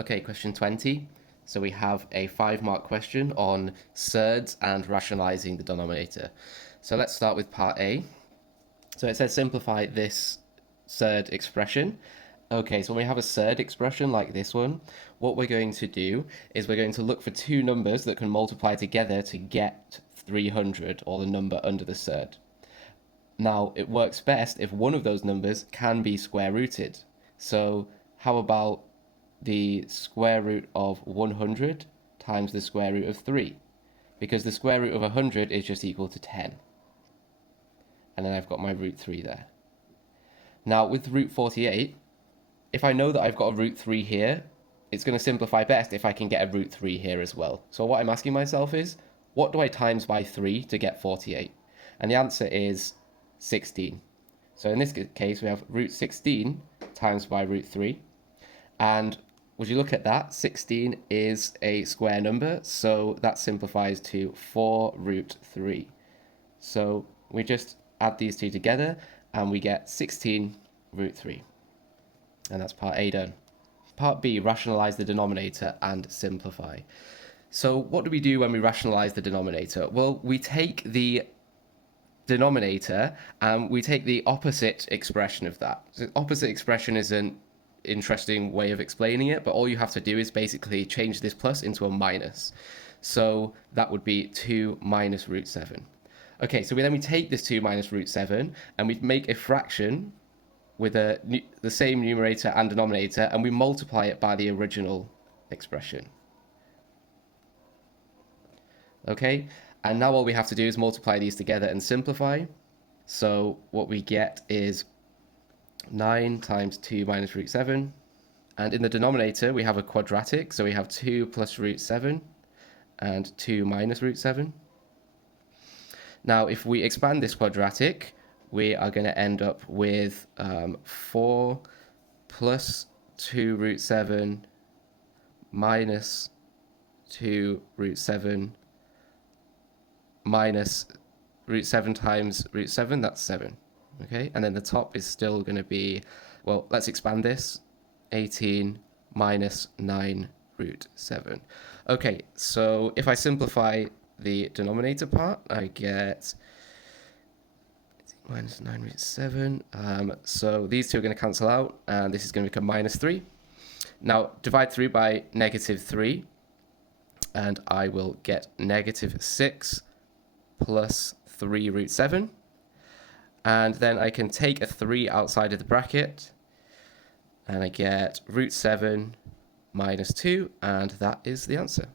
Okay, question 20. So we have a 5-mark question on surds and rationalizing the denominator. So let's start with part A. So it says simplify this surd expression. Okay, so when we have a surd expression like this one, what we're going to do is we're going to look for two numbers that can multiply together to get 300, or the number under the surd. Now, it works best if one of those numbers can be square rooted. So how about the square root of 100 times the square root of 3? Because the square root of 100 is just equal to 10. And then I've got my root 3 there. Now, with root 48, if I know that I've got a root 3 here, it's going to simplify best if I can get a root 3 here as well. So what I'm asking myself is, what do I times by 3 to get 48? And the answer is 16. So in this case, we have root 16 times by root 3. And would you look at that? 16 is a square number, so that simplifies to 4 root 3. So we just add these two together, and we get 16 root 3. And that's part A done. Part B, rationalize the denominator and simplify. So what do we do when we rationalize the denominator? Well, we take the denominator and we take the opposite expression of that. So opposite expression is an interesting way of explaining it, but all you have to do is basically change this plus into a minus. So that would be 2 minus root 7. Okay, so we take this 2 minus root 7 and we make a fraction with the same numerator and denominator, and we multiply it by the original expression. Okay, and now all we have to do is multiply these together and simplify. So what we get is 9 times 2 minus root 7. And in the denominator, we have a quadratic, so we have 2 plus root 7 and 2 minus root 7. Now, if we expand this quadratic, we are going to end up with 4 plus 2 root 7 minus 2 root 7 minus root 7 times root 7, that's 7. Okay, and then the top is still going to be, well, let's expand this, 18 minus 9 root 7. Okay, so if I simplify the denominator part, I get minus 9 root 7. So these two are going to cancel out, and this is going to become minus 3. Now, divide through by negative 3, and I will get negative 6 plus 3 root 7. And then I can take a 3 outside of the bracket, and I get root 7 minus 2, and that is the answer.